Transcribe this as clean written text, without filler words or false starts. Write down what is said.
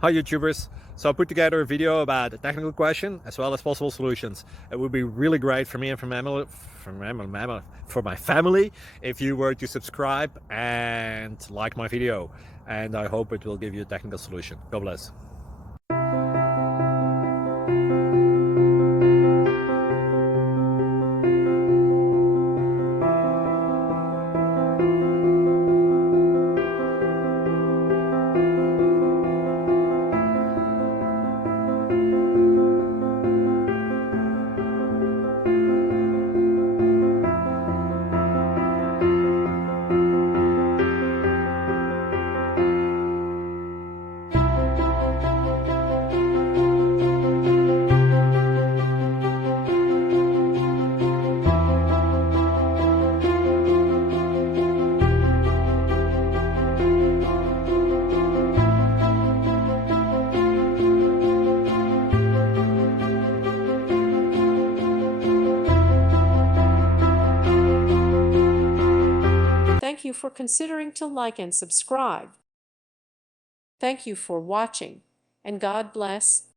Hi YouTubers. So I put together a video about a technical question as well as possible solutions. It would be really great for me and for my family if you were to subscribe and like my video. And I hope it will give you a technical solution. God bless. Thank you for considering to like and subscribe. Thank you for watching, and God bless.